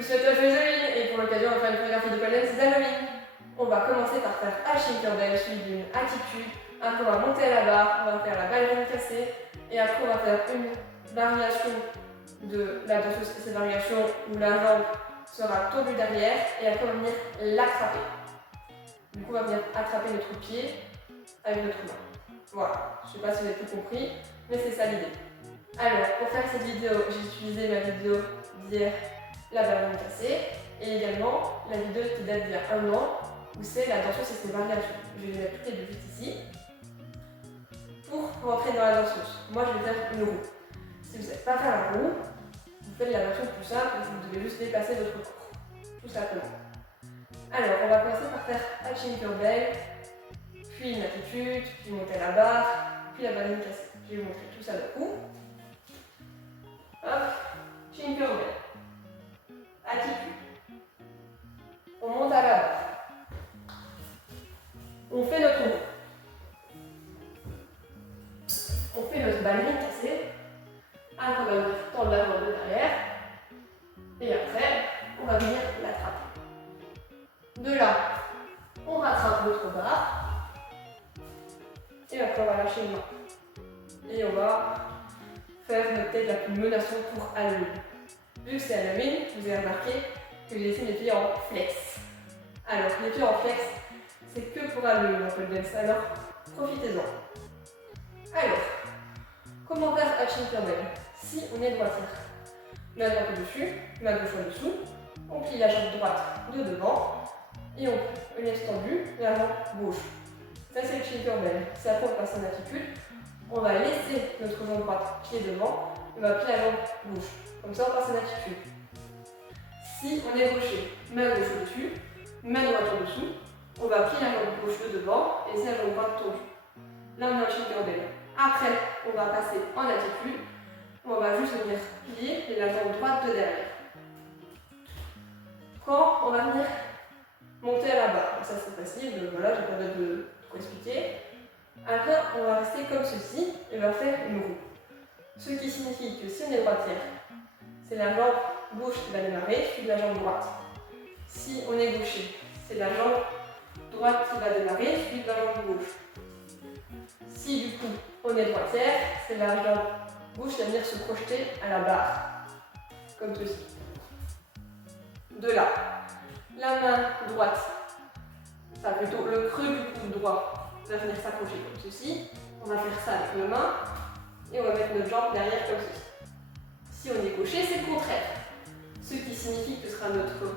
vous souhaite un joyeux Halloween et pour l'occasion on va faire une chorégraphie de pole dance d'Halloween. On va commencer par faire un Tinkerbell suivi d'une attitude. Après on va monter à la barre, on va faire la ballerine cassée et après on va faire une variation de la danseuse et cette variation où la jambe sera tendue derrière et après on va venir l'attraper. Du coup on va venir attraper notre pied avec notre main. Voilà, je ne sais pas si vous avez tout compris, mais c'est ça l'idée. Alors, pour faire cette vidéo, j'ai utilisé ma vidéo d'hier, la ballerine cassée, et également la vidéo qui date d'il y a 1 an, où c'est la danseuse et ses variations. Je vais les mettre toutes les deux juste ici. Pour rentrer dans la danseuse, moi je vais faire une roue. Si vous ne savez pas faire la roue, vous faites la version plus simple, vous devez juste déplacer votre corps, tout simplement. Alors, on va commencer par faire un Tinkerbell, puis une attitude, puis monter à la barre, puis la ballerine cassée. Je vais vous montrer tout ça d'un coup. Hop, Tinkerbell. Attitude. On monte à la barre. On fait notre roue. On fait notre ballerine cassée. Après, on va venir tendre la jambe de derrière. Et après, on va venir l'attraper. De là, on rattrape notre barre. Et après, on va lâcher une main. Et on va faire notre tête la plus menaçante pour Halloween. Vu que c'est Halloween, vous avez remarqué que j'ai laissé mes pieds en flex. Alors, les pieds en flex, c'est que pour Halloween en pole dance, alors profitez-en. Alors, comment faire un Tinkerbell? Si on est droitière, main droite au-dessus, main gauche au-dessous, on plie la jambe droite de devant et on laisse tendu la jambe gauche. Ça c'est le Tinkerbell. Si après on passe en attitude, on va laisser notre jambe droite pied devant, on va plier la jambe gauche. Comme ça on passe en attitude. Si on est gaucher, main gauche au-dessus, main droite au-dessous, on va plier la jambe gauche de devant et laisser la jambe droite tendue. Là on a un Tinkerbell. Après, on va passer en attitude. On va juste venir plier la jambe droite de derrière. Quand on va venir monter à la barre, ça c'est facile, voilà, j'ai pas besoin de trop expliquer. Après, on va rester comme ceci et on va faire une roue. Ce qui signifie que si on est droitière, c'est la jambe gauche qui va démarrer, puis la jambe droite. Si on est gaucher, c'est la jambe droite qui va démarrer, puis la jambe gauche. Si du coup on est droitière, c'est la jambe gauche qui va venir se projeter à la barre, comme ceci. De là, la main droite, enfin plutôt le creux du coude droit, va venir s'accrocher comme ceci. On va faire ça avec nos mains et on va mettre notre jambe derrière comme ceci. Si on est gaucher, c'est le contraire. Ce qui signifie que ce sera notre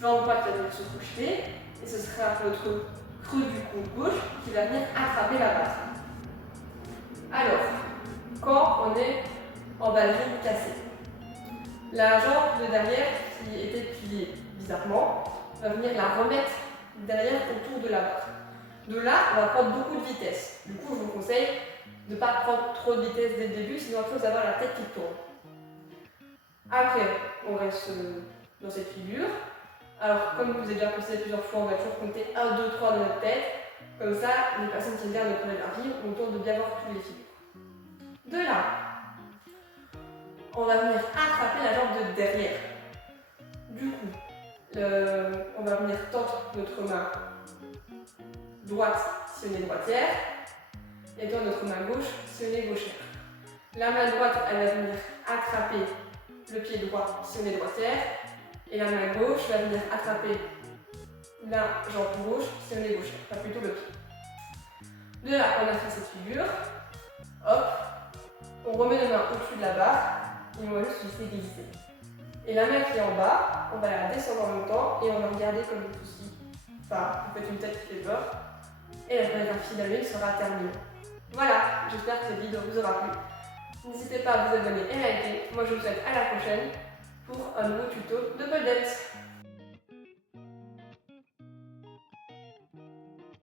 jambe droite qui va venir se projeter et ce sera notre creux du coude gauche qui va venir attraper la barre. Alors, quand on est en ballerine cassée, la jambe de derrière qui était pliée bizarrement va venir la remettre derrière autour de la barre. De là, on va prendre beaucoup de vitesse. Du coup, je vous conseille de ne pas prendre trop de vitesse dès le début, sinon après vous avez la tête qui tourne. Après, on reste dans cette figure. Alors, comme je vous ai déjà conseillé plusieurs fois, on va toujours compter 1, 2, 3 dans notre tête. Comme ça, les personnes qui regardent notre chorégraphie ont le temps de bien voir toutes les figures. De là, on va venir attraper la jambe de derrière. Du coup, on va venir tendre notre main droite si on est droitière et tendre notre main gauche si on est gauchère. La main droite, elle va venir attraper le pied droit si on est droitière et la main gauche va venir attraper la jambe gauche si on est gauchère, enfin plutôt le pied. De là, on a fait cette figure. Hop, on remet nos mains au-dessus de la barre et on va juste laisser glisser. Et la main qui est en bas, on va la descendre en même temps et on va regarder comme ceci. Enfin, vous faites une tête qui fait peur. Et la chorégraphie d'Halloween sera terminée. Voilà, j'espère que cette vidéo vous aura plu. N'hésitez pas à vous abonner et à liker. Moi je vous souhaite à la prochaine pour un nouveau tuto de pole dance.